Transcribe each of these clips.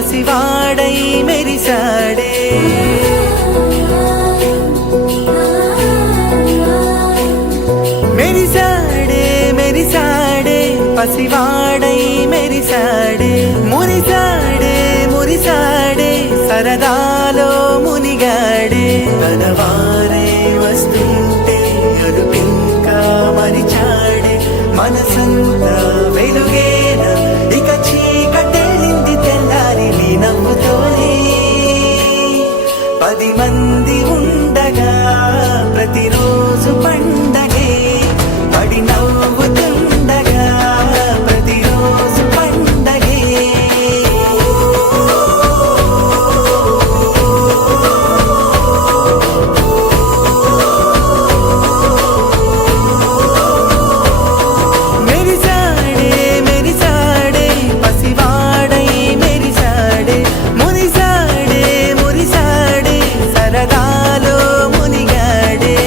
పసివాడై మెరిసాడే. మెరిసాడే మెరిసాడే పసివాడై మెరిసాడే. మురిసాడే మురిసాడే సరదాలో మునిగాడే. తనవారే వస్తుంటే అరుపింకా మరిచాడే. మనసంతా వెలుగేన ఇక చీకటెళ్ళింది తెల్లారి నీ నవ్వుతోనే. 10 మంది ఉండగా ప్రతిరోజు పండగే. పడి నవ్వుతుండగా ప్రతిరోజు పండగే. మెరిసాడే మెరిసాడే పసివాడై మెరిసాడే. మురిసాడే మురిసాడే సరదాలో మునిగాడే.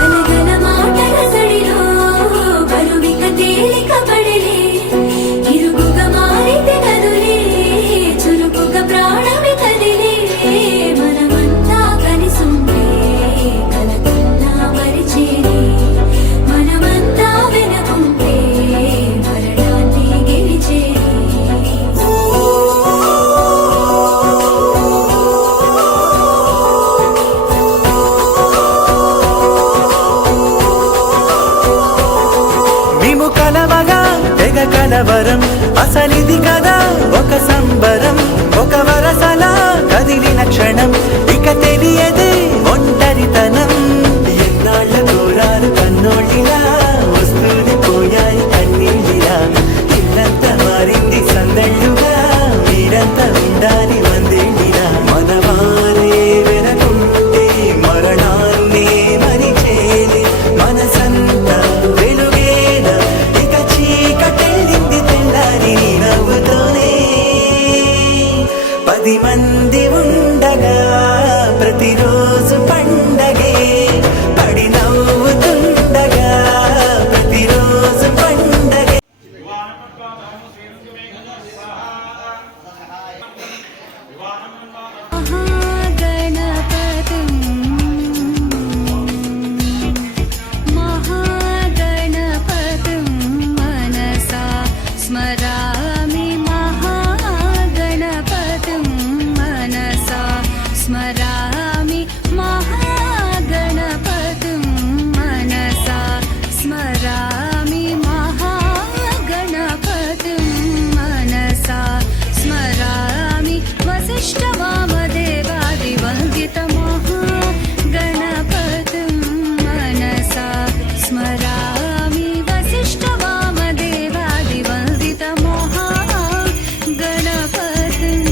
గలగల మాటల సడిలో బరువిక తేలిక పడలే. ఇరుగుగా మారితే కదులే చురుకుగా ప్రాణమి కదిలే. మనమంతా కలిసుంటే కలకల్లా మరిచేనే. మనమంతా వెనకుంటే మరణాన్ని గెలిచేనే. మేము కలవగా తెగ కలవరం. అసలిది కదా ఒక సంబరం. ఒక వరసలా కదిలిన క్షణం ఇక తెలియదే ఒంటరితనం. ఎన్నాళ్ళ దూరాలు కన్నోళ్ళిలా వస్తూనే పోయాయి కన్నీళ్ళిలా. ఇల్లంతా మారింది సందళ్ళుగా మీరంతా ఉండాలి వందేళ్ళిలా. మనవారే వెనకుంటే మరణాన్నే మరిచేలే. మనసంతా వెలుగేన ఇక చీకటెళ్ళింది తెల్లారి నీ నవ్వుతోనే. 10 మంది ఉండగా ప్రతిరోజు పండగే. పడి నవ్వుతుండగా ప్రతిరోజు పండగే. महागणपतिं मनसा स्मरामि. महागणपतिं मनसा स्मरामि. महागणपतिं मनसा स्मरामि. महागणपतिं मनसा स्मरामि. वसिष्ठवामदेवादिवन्दितमहागणपतिं मनसा स्मरामि. वसिष्ठवामदेवादिवन्दितमहागणपतिम्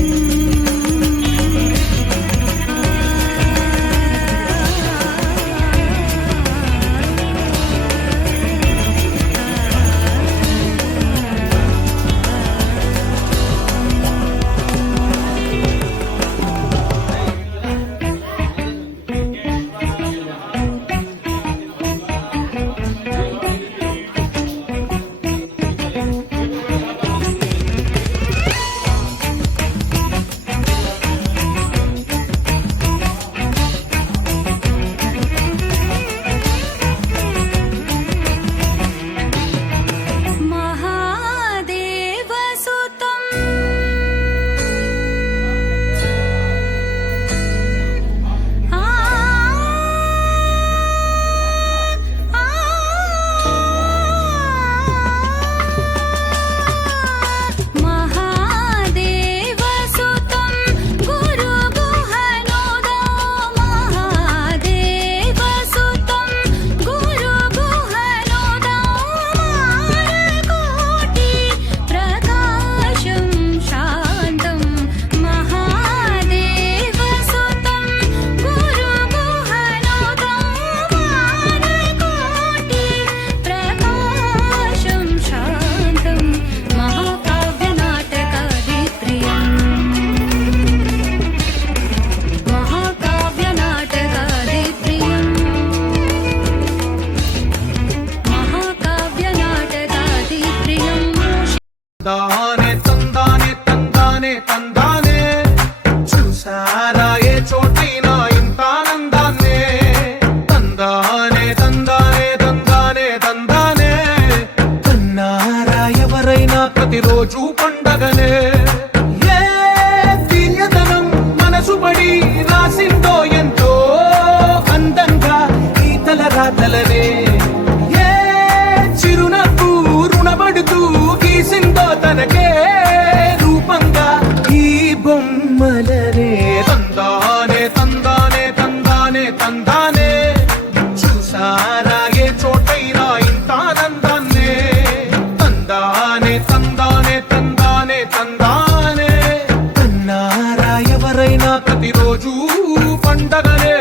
పండగనే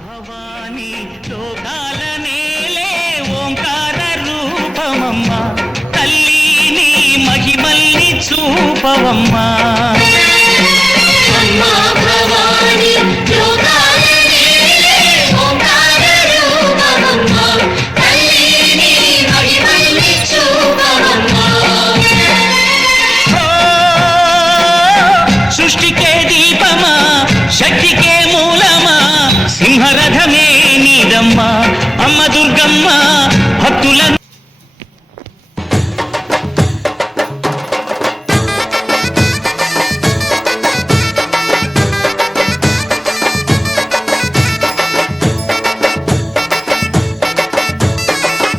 భవాని లోకాల నేలే ఓంకార రూపమమ్మ తల్లి నీ మహిమల్ని చూపవమ్మా అమ్మా భవాని లోకాల నేలే ఓంకార రూపమమ్మా తల్లి నీ మహిమల్ని చూపవమ్మా సృష్టికే దీపమా శక్తికే మూలమా సింహరథమే నీదమ్మా అమ్మ దుర్గమ్మ భక్తుల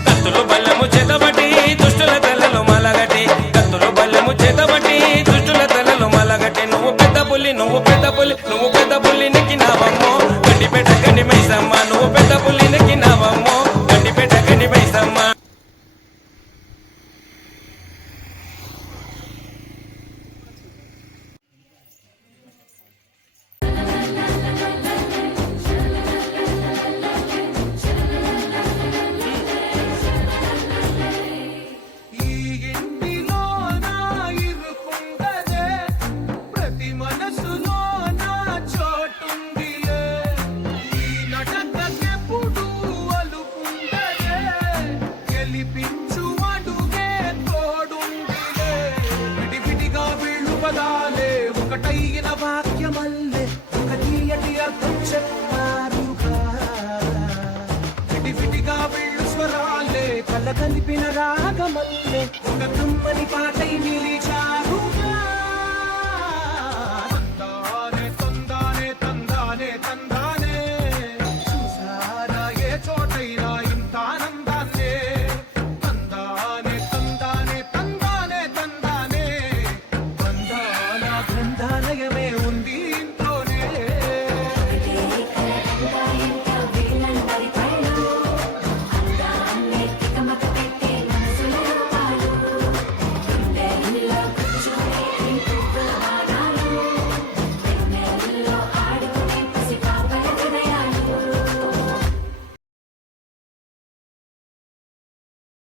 కత్తులు బల్లెము చేతబట్టి దుష్టుల తలలు మలగటి కత్తులు బల్లెము చేతబట్టి దుష్టుల తలలు మలగటి నువ్వు పెద్ద పులి నువ్వు పెద్ద పులి నువ్వు పెద్ద పులి నెక్కినావమ్మో గండిపేట గండి మైసమ్మ నువ్వు పెద్ద పులి నెక్కినావమ్మో గండిపేట గండి మైసమ్మ ఈ ఇంటిలోన ఇరుకుండదే ప్రతి మనసులోన చోటుందిలే ఈ నటకెప్పుడు అలుకుండదే గెలిపించు అడుగే తోడుందిలే విడివిడిగా వీళ్ళు పదాలే ఒకటైన వాక్యమల్లే ఒక తీయటి అర్థం చెప్పారుగా విడివిడిగా వీళ్ళు స్వరాలే కల కలిపిన రాగమల్లే ఒక కమ్మని పాటై నిలి